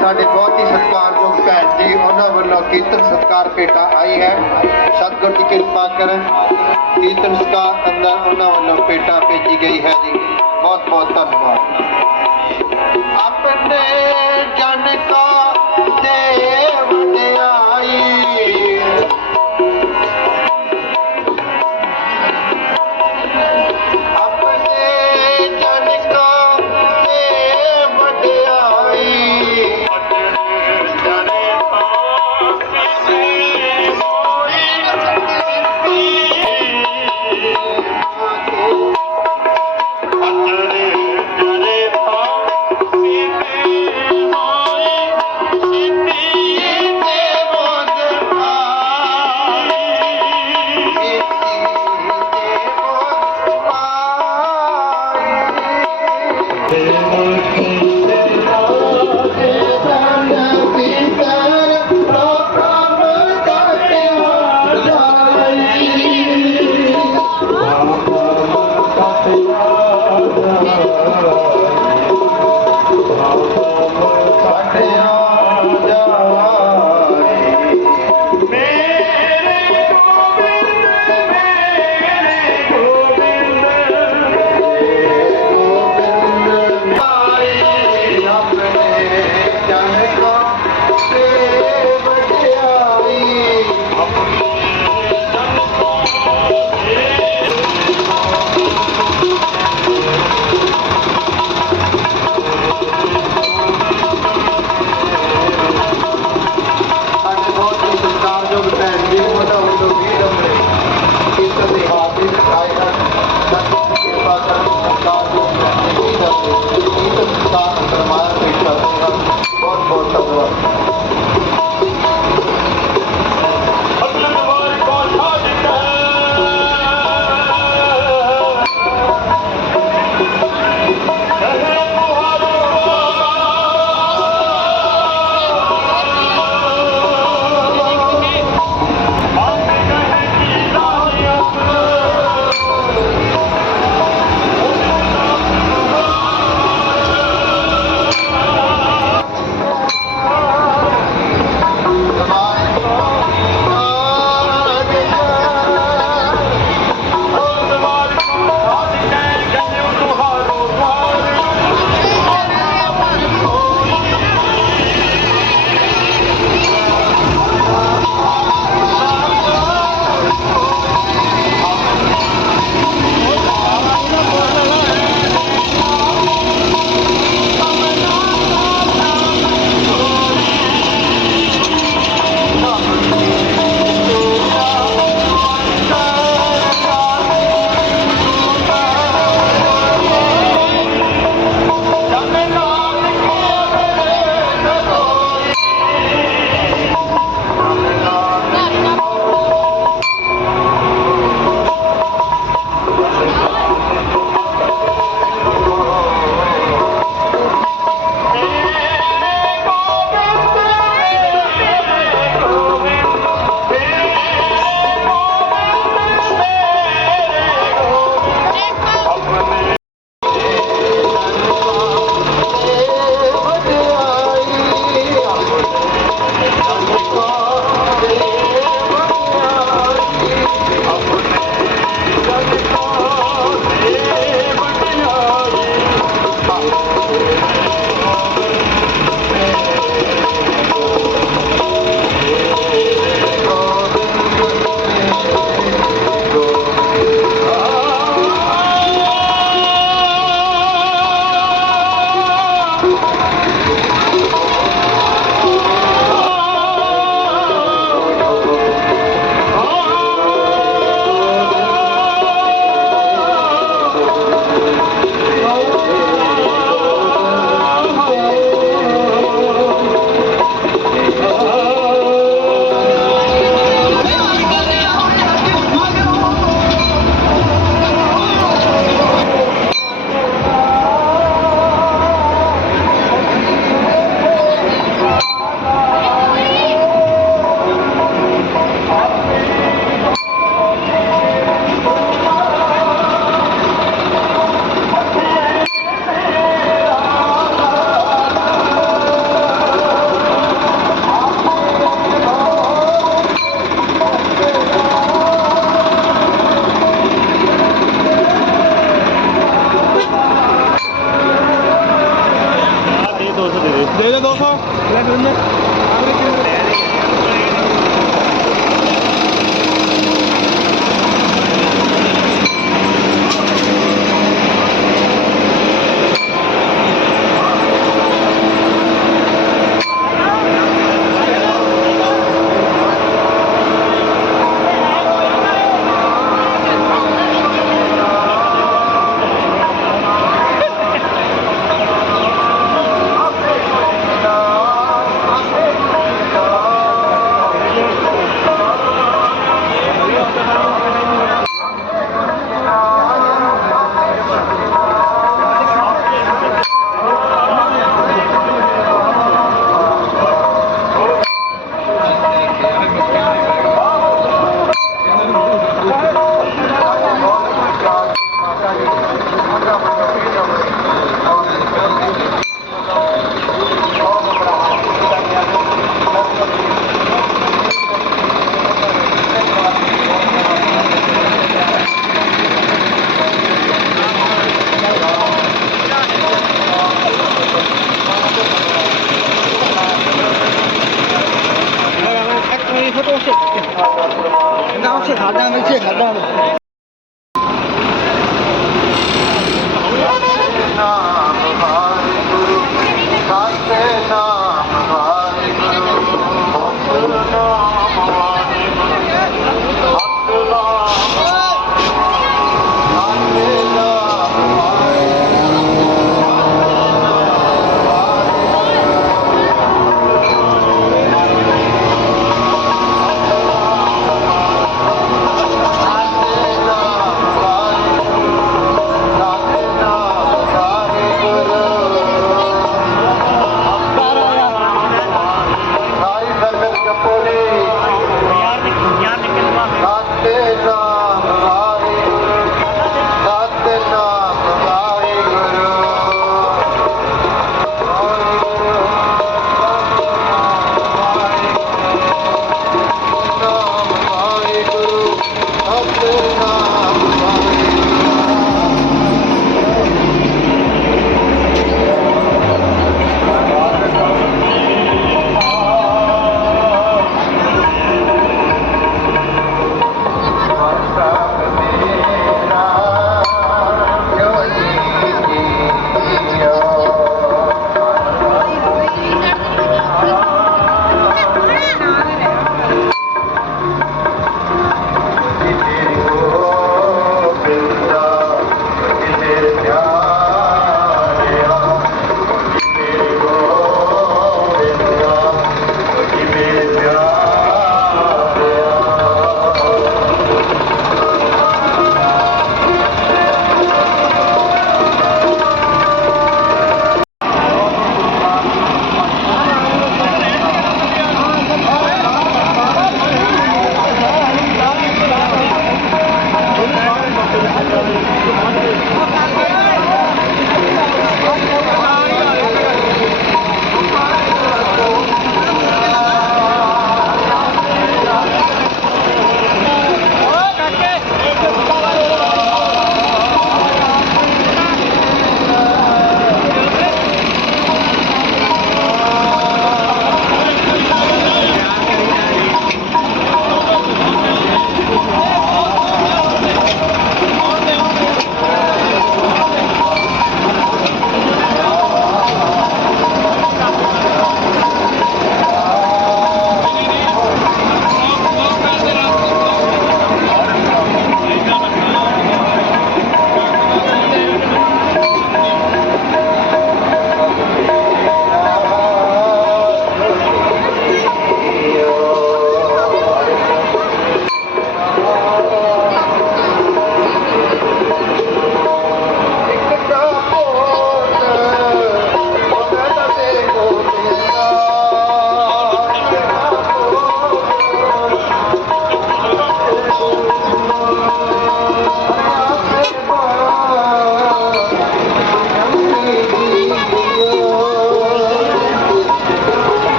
ਸਾਡੇ ਬਹੁਤ ਹੀ ਸਤਿਕਾਰਯੋਗ ਭੈਣ ਜੀ, ਉਹਨਾਂ ਵੱਲੋਂ ਕੀਰਤਨ ਸਤਕਾਰ ਭੇਟਾ ਆਈ ਹੈ। ਸਤਿਗੁਰ ਦੀ ਕਿਰਪਾ ਕਰਨ ਕੀਰਤਨ ਸਤਕਾਰ ਅੰਦਰ ਉਹਨਾਂ ਵੱਲੋਂ ਭੇਟਾ ਭੇਜੀ ਗਈ ਹੈ ਜੀ। ਬਹੁਤ ਬਹੁਤ ਧੰਨਵਾਦ। ਆਪਣੇ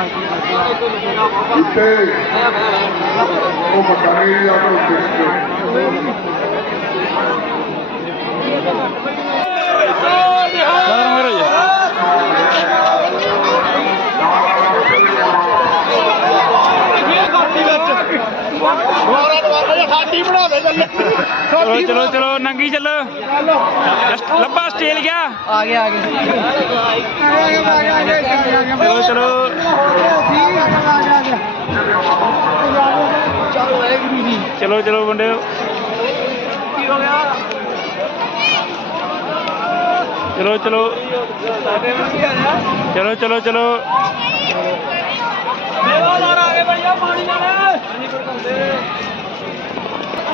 E tem Usted, como do protección. ਸਾਡੀ ਬਣਾਵੇ ਚੱਲੇ। ਚਲੋ ਚਲੋ ਚਲੋ ਨੰਗੀ ਚੱਲ। ਲੱਭਾ ਆਸਟ੍ਰੇਲੀਆ ਆ ਗਿਆ ਆ ਗਿਆ। ਚਲੋ ਚਲੋ। ਚਲੋ ਚਲੋ ਮੁੰਡਿਓ। ਕੀ ਹੋ ਗਿਆ ਚਲੋ ਚਲੋ। ਚਲੋ ਚਲੋ ਚਲੋ। ਮੇਰਾ ਲਾਰ ਆ ਗਏ ਭਈਆ ਪਾਣੀ ਵਾਲੇ।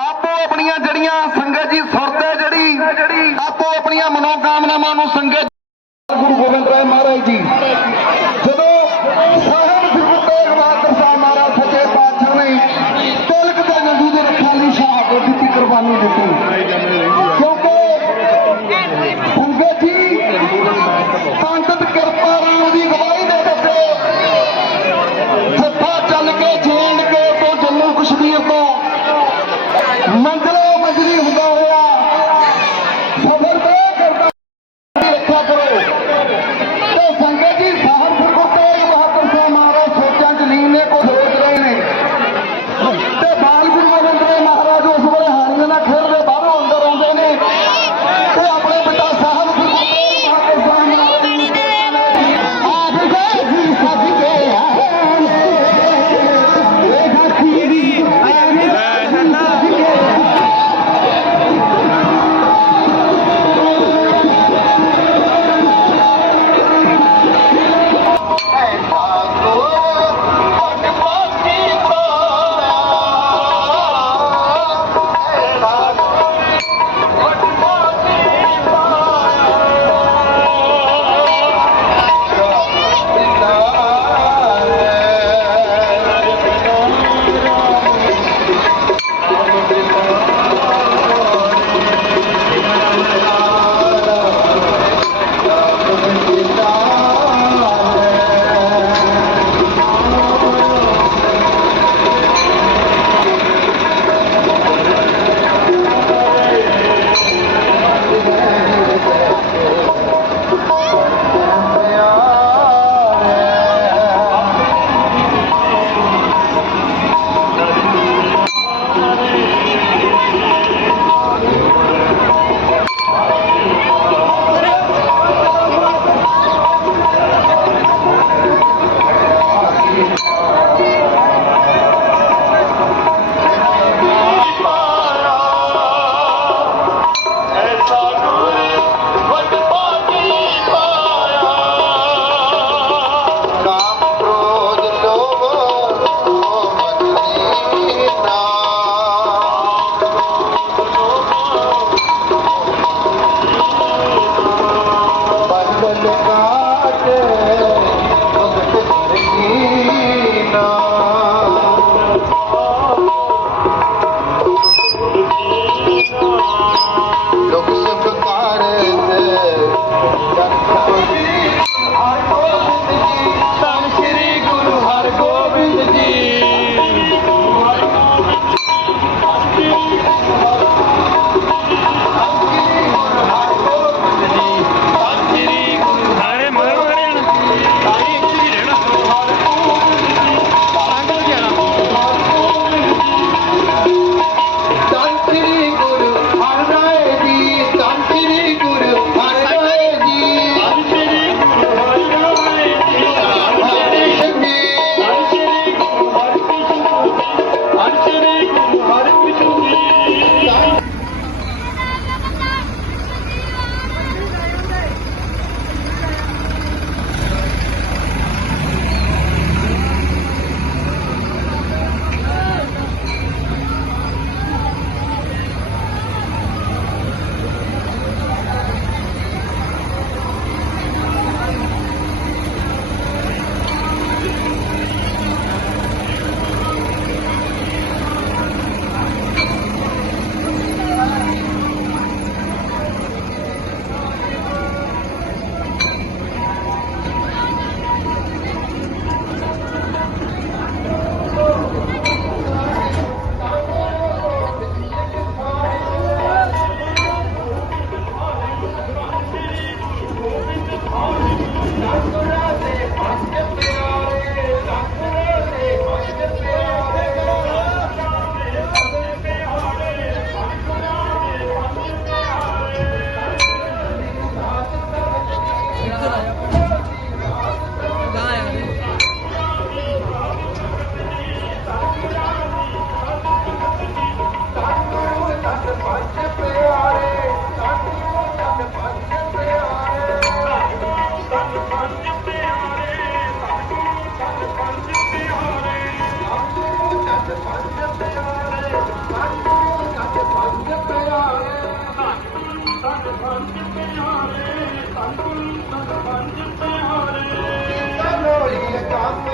ਆਪੋ ਆਪਣੀਆਂ ਜੜੀਆਂ ਸੰਗਤ ਜੀ ਸੁਰਤ ਹੈ ਜਿਹੜੀ ਆਪੋ ਆਪਣੀਆਂ ਮਨੋਕਾਮਨਾਵਾਂ ਨੂੰ ਸੰਗਤ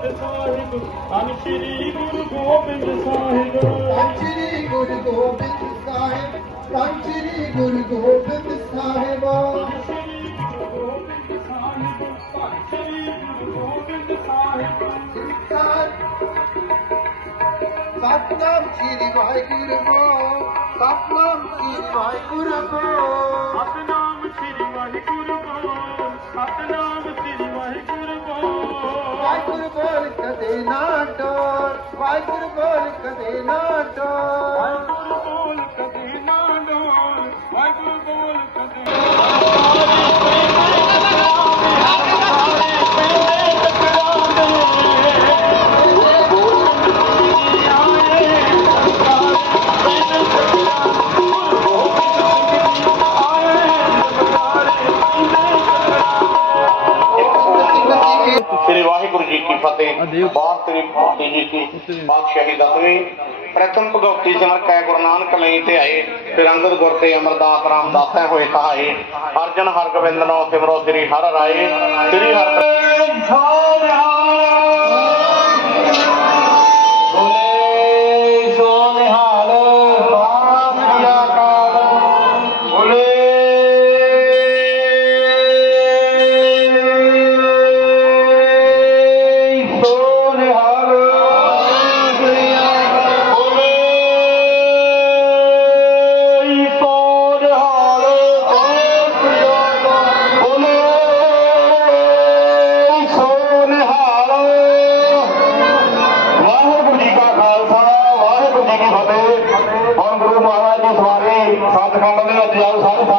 ਸ੍ਰੀ ਗੁਰੂ ਗੋਬਿੰਦ ਸਾਹਿਬ ਸ੍ਰੀ ਗੁਰੂ ਗੋਬਿੰਦ ਸਾਹਿਬ ਧੰਨ ਸ੍ਰੀ ਗੁਰੂ ਗੋਬਿੰਦ ਸਾਹਿਬ ਸਤਨਾਮ ਸ੍ਰੀ ਵਾਹਿਗੁਰੂ ਬੋ ਸਤਨਾਮ ਸ੍ਰੀ ਵਾਹਿਗੁਰੂ ਬੋ ਸਤਨਾਮ ਸ੍ਰੀ ਵਾਹਿਗੁਰੂ ਬੋਲ ਸਤਨਾਮ ਸ੍ਰੀ ਵਾਹਿਗੁਰੂ ਬੋਲ ਵਾਹਿਗੁਰੂ ਬੋਲ ਕਦੇ ਨਾ ਡੋਰ, ਵਾਹਿਗੁਰੂ ਬੋਲ ਕਦੇ ਨਾ ਡੋਰ। ਵਾਹਿਗੁਰੂ ਬੋਲ ਕਦੇ ਨਾ ਡੋਲ ਵਾਹਿਗੁਰੂ ਬੋਲ ਕਦੇ ਬਾਰ ਤੇਰੀ ਭਾਤੀ ਜੀ ਕੀ ਬਾਦਸ਼ਾਹੀ ਦਸਵੀਂ ਪ੍ਰਥਮ ਭਗਵਤੀ ਸਿਮਰ ਕੈ ਗੁਰੂ ਨਾਨਕ ਲਈ ਤੇ ਆਏ। ਫਿਰ ਅੰਗਦ ਗੁਰ ਤੇ ਅਮਰਦਾਸ ਰਾਮਦਾਸ ਹੈ ਹੋਏ ਕਹਾਏ। ਅਰਜਨ ਹਰਗੋਬਿੰਦ ਨੋ ਸਿਮਰੋ ਸ੍ਰੀ ਹਰਿ ਰਾਏ। ਸ੍ਰੀ ਹਰਿ ਬੋਲੇ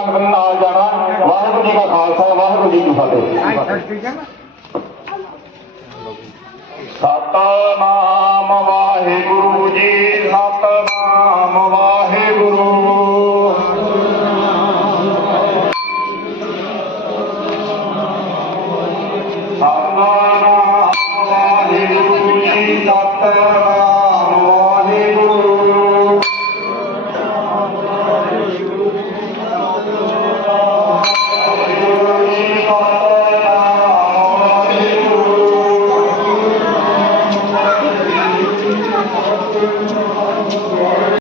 ਜਾਓ ਸਾਰੇ ਨਾਲ ਜਾਣਾ। ਵਾਹਿਗੁਰੂ ਜੀ ਕਾ ਖਾਲਸਾ, ਵਾਹਿਗੁਰੂ ਜੀ ਕੀ ਫਤਿਹ। ਸਤਨਾਮ ਵਾਹਿਗੁਰੂ ਜੀ, ਸਤਨਾਮ